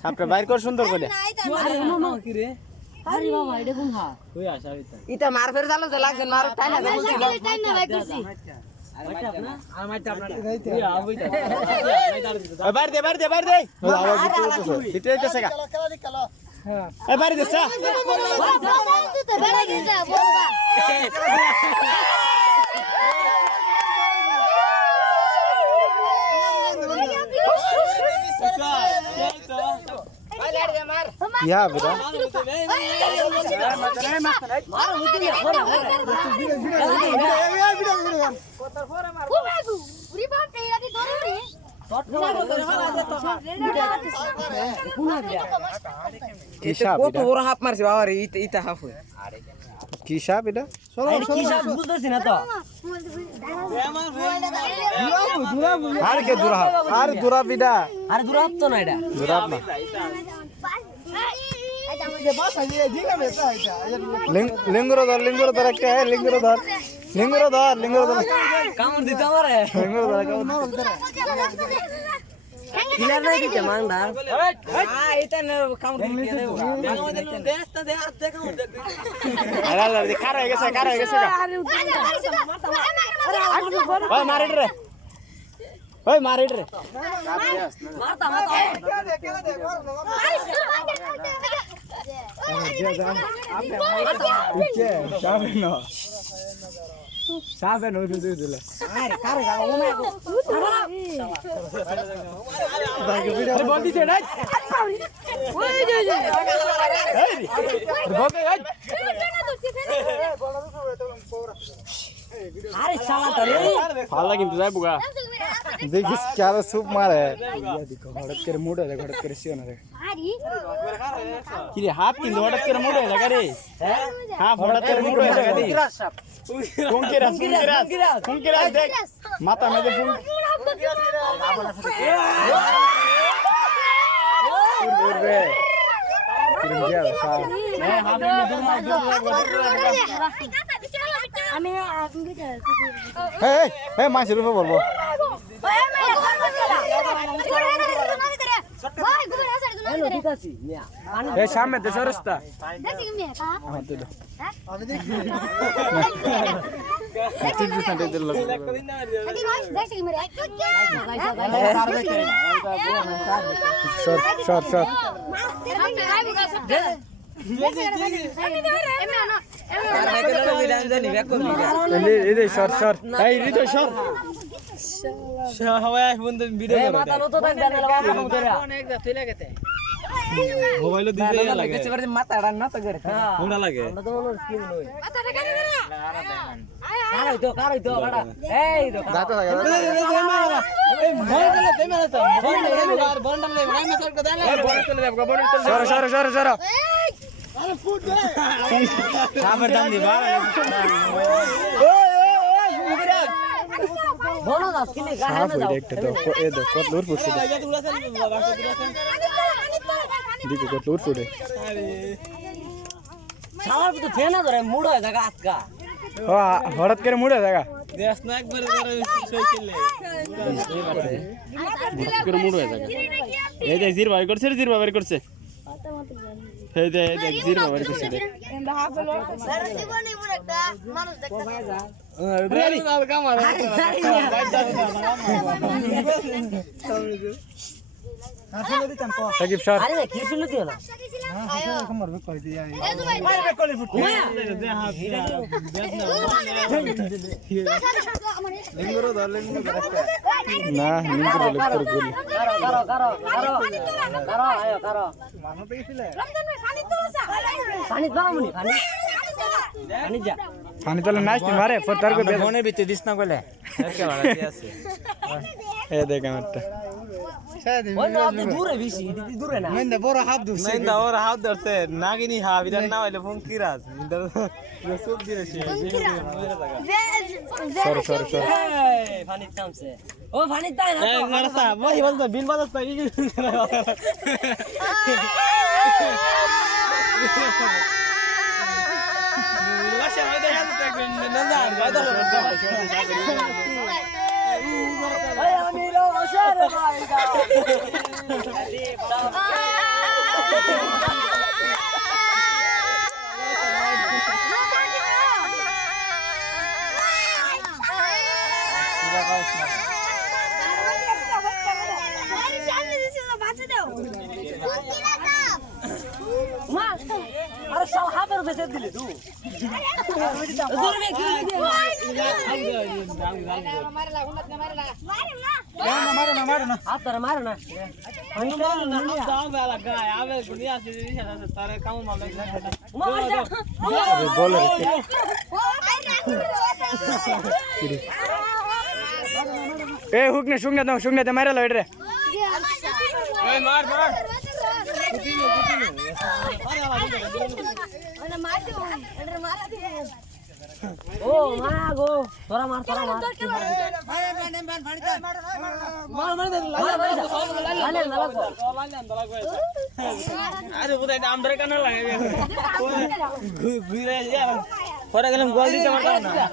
সাপটা বাইর কর সুন্দর করে। ইটা মার ফের চালো যে লাগছে মার টাই না বলছিল। বাইর দে বাইর দে বাইর দে। দিতে দিতেছে গা। এই বাইর দে সা। क्या बेटा लिंगुरो धर रखे है लिंगुरो धर काउंट देता हमारे लिंगुरो धर किलर नहीं देते मांगदा हां इतना काउंट दे दे हाथ दे काउंट दे अरे खा रहा है कैसे ओए मार रे ओए मार रे मारता साबे नो दे दिला अरे कारे का ओ मैं अरे बंदी से नहीं ओए जो बंदे अरे साला तरे फाला किंतु जाय बुगा देखिस क्या सूप मारे देखो घड़त कर मूड है घड़त कर सियो ना रे कि हाथ किंतु घड़त कर मूड है लगा रे हां घड़त कर मूड है लगा दी कौन के रास देख माता में दे फूल उड़ रे किंदिया सा ए हां में আমি আগুন দিতে এই মাছের উপর বলবো এই সামনে দেশ রাস্তা দেখি কি মেয়ে হ্যাঁ তো আমি দেখি ঠিক আছে দে দিল দেখি কি মেরে শর্ট अरे फुट गए साबर दम दी बाहर ओए बोलो ना किने गाना ना जाओ देखते तो ए दो कोटलूर फुट दे देखो कोटलूर फुट है सावर तो फेना धरे मूड है जगह हाथ का हां हड़त करे मूड है जगह देश ना एक बार सोई केले करे मूड है जगह ए दे जीर भाई करছে हे दे जीर भाई करছে एंदा हाफलो सर जीवनी मुर একটা মানুষ দেখতে রেডি কাল কামার আসলে দিতাম কো সাকিব স্যার আরে কি শুনলি দিও না আয়ো কমর বে কই দিয়া এই তো ভাই বে কলি ফুট দে হাত লিঙ্গরো ধর লিঙ্গরো না লিঙ্গরো লেকচার করি কারো আয়ো কারো মানো তো গেছিলে রমজান ভাই পানি তোলা পানি তোলা মুনি পানি যা পানি তোলা নাইস নি মারে ফটার কো বেগনে বিতে দিস না কইলে একে বাড়াতে আছে এ দেখ আমারটা ওই না আপনি দূরে বেশি দিদি দূরে না মেন্দা বড় হাত ধরছে মেন্দা বড় হাত ধরছে নাগিনি হাবিদার না হইলে ফোন কিরাজ ইন্দার রসুক দিয়েছে সর এই পানি থামছে ও পানি তাই না তো রাস্তা মই বলতো বিল বাজার তাই কি লাশা হইতে গেছে না না বাইদা अरे साल हाथ रुपए से दिले तू दूर में क्यों लगे मारे ना हाथ तर मारे ना हम जाओ वाला गाय आवे दुनिया से तारे काम मामला बोल ए हुकने शुकने ते मारे लो इधर ए मार ओ मागो थोड़ा मार अरे उधर अंदर का ना लगे घुरे जा थोड़ा गलम गोल दी टमाटर ना